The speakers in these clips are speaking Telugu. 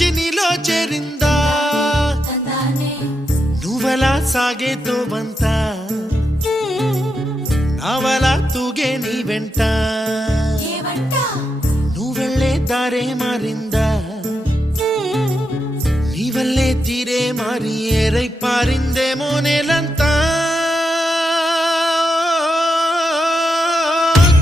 కిందికొచ్చి నీలో చేరిందా నువ్వలా సాగేతో బంత నావలా తూగే నీ వెంట నువ్వెళ్ళే దారే మారిందా నీ వల్లే తీరే మారి ఏరై పారిందేమో నేలంతా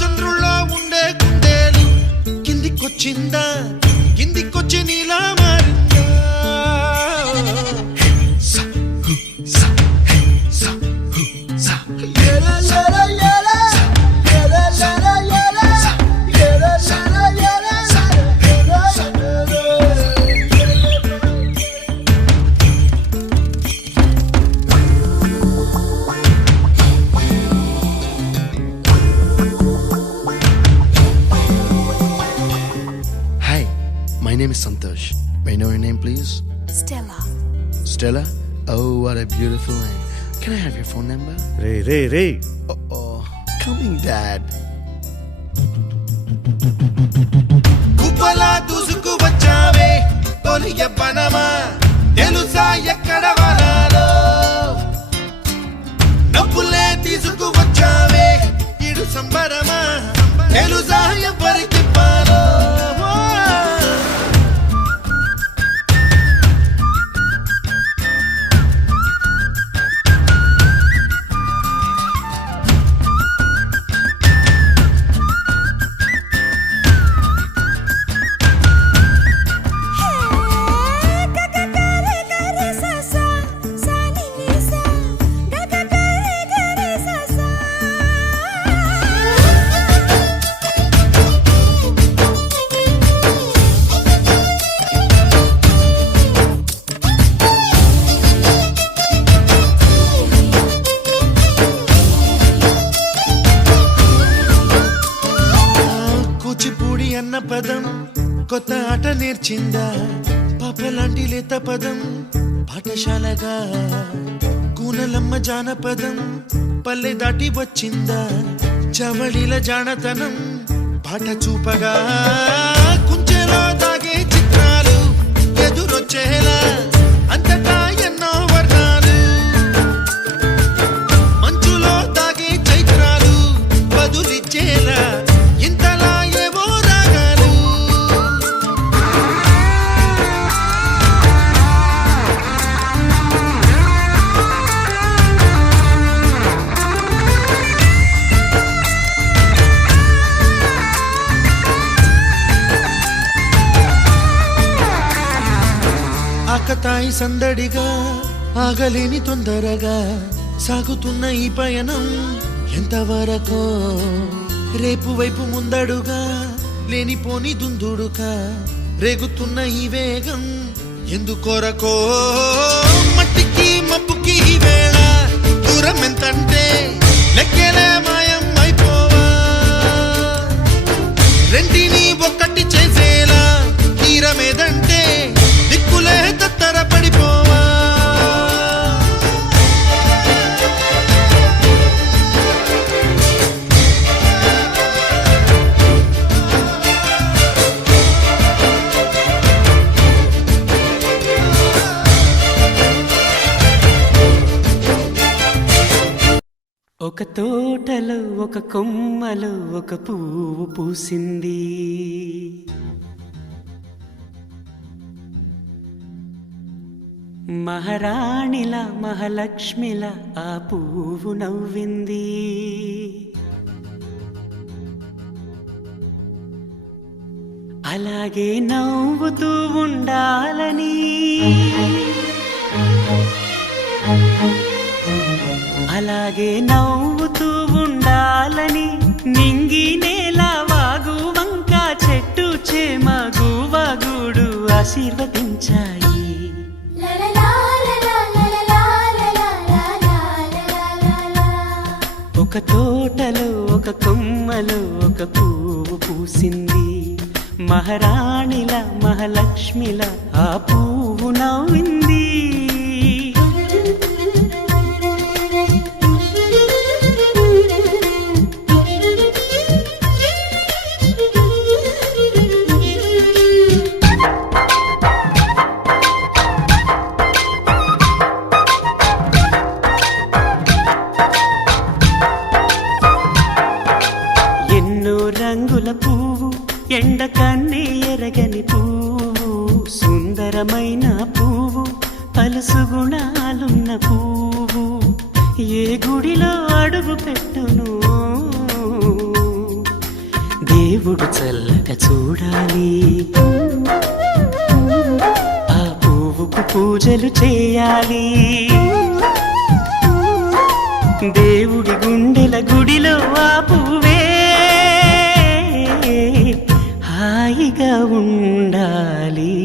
చంద్రుల్లో ఉండే కుందేలు కిందికొచ్చిందా కిందికొచ్చి నీలా మారిందా My name is Santosh. May I know your name, please? Stella. Stella? Oh, what a beautiful name. Can I have your phone number? Ray Oh, coming, Dad. కుప్పలా దూసుకు వచ్చావే తొలి యవ్వనమా తెలుసా ఎక్కడ వనాలో నవ్వులే తీసుకు వచ్చావే ఇడు సంబరమా తెలుసా ఎవరికి పాలో కూచిపూడి అన్న పదం కొత్త ఆట నేర్చిందా పాపలాంటి లేత పదం పాఠశాలగా కూనలమ్మ జానపదం పల్లె దాటి వచ్చిందా చవళిల జానతనం పాట చూపగా కుంచెలో దాగే చిత్రాలు ఎదురొచ్చేలా అంతటా ఎన్నో వర్ణాలు మంచులో దాగే చైత్రాలు బదులిచ్చేలా ఇంతలా ఏవో రాగాలు ఆకతాయి సందడిగా ఆగలేని తొందరగా సాగుతున్న ఈ పయనం ఎంతవరకో రేపు వైపు ముందడుగా లేనిపోని దుందుడుగా రేగుతున్న ఈ వేగం ఎందుకొరకో మట్టికి మప్పుకి ఈ వేళ దూరం ఎంతంటే లెక్కలే మాయం అయిపోవా రెంటిని ఒక్కటి చేసేలా తీరమేదంటే దిక్కులే తత్తర పడిపోవా ఒక తోటలో ఒక కొమ్మలో ఒక పువ్వు పూసింది మహారాణిల మహాలక్ష్మిల ఆ పువ్వు నవ్వింది అలాగే నవ్వుతూ ఉండాలని అలాగే నవ్వుతూ ఉండాలని నింగి నేల వాగు వంక చెట్టు చేమ గువగూడు ఆశీర్వదించాయి ఒక తోటలో ఒక కొమ్మలో ఒక పువ్వు పూసింది మహారాణిల మహాలక్ష్మిల ఆ పువ్వు నవ్వింది రంగుల పువ్వు, ఎండ కన్నే ఎరగని పువ్వు, సుందరమైన పువ్వు, పలుసు గుణాలున్న పువ్వు, ఏ గుడిలో అడుగు పెట్టును దేవుడు చల్లగా చూడాలి. ఆ పువ్వుకు పూజలు చేయాలి. దేవుడి గుండెల గుడిలో ఆ పువ్వే హాయిగా ఉండాలి.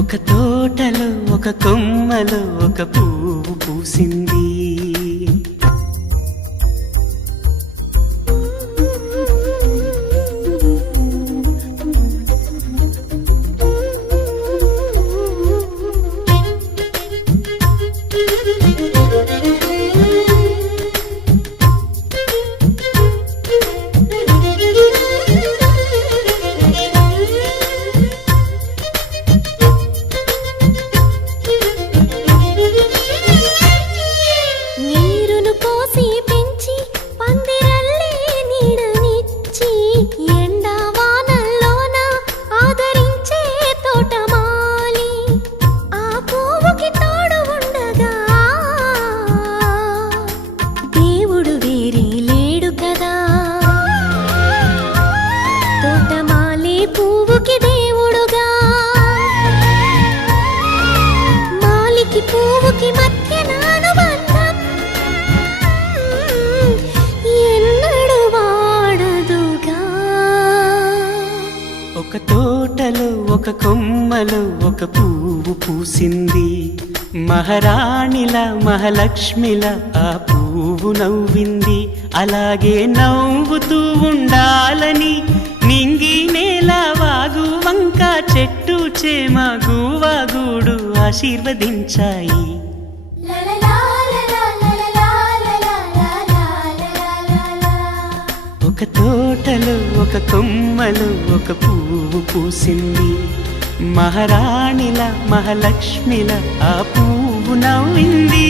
ఒక తోటలో ఒక కొమ్మలో ఒక పువ్వు పూసింది. పువ్వుకి మధ్య నానుబంధం ఎన్నడు వాడదుగా. ఒక తోటలో ఒక కొమ్మలో ఒక పువ్వు పూసింది. మహారాణిలా మహాలక్ష్మిలా ఆ పువ్వు నవ్వింది. అలాగే నవ్వుతూ ఉండాలని నింగి నేల వాగు వంక చెట్టు చేమ గువాగూడు ఆశీర్వదించాయి. ఒక తోటలో ఒక కొమ్మలో ఒక పువ్వు పూసింది. మహారాణిలా మహాలక్ష్మిలా ఆ పువ్వు నవ్వింది.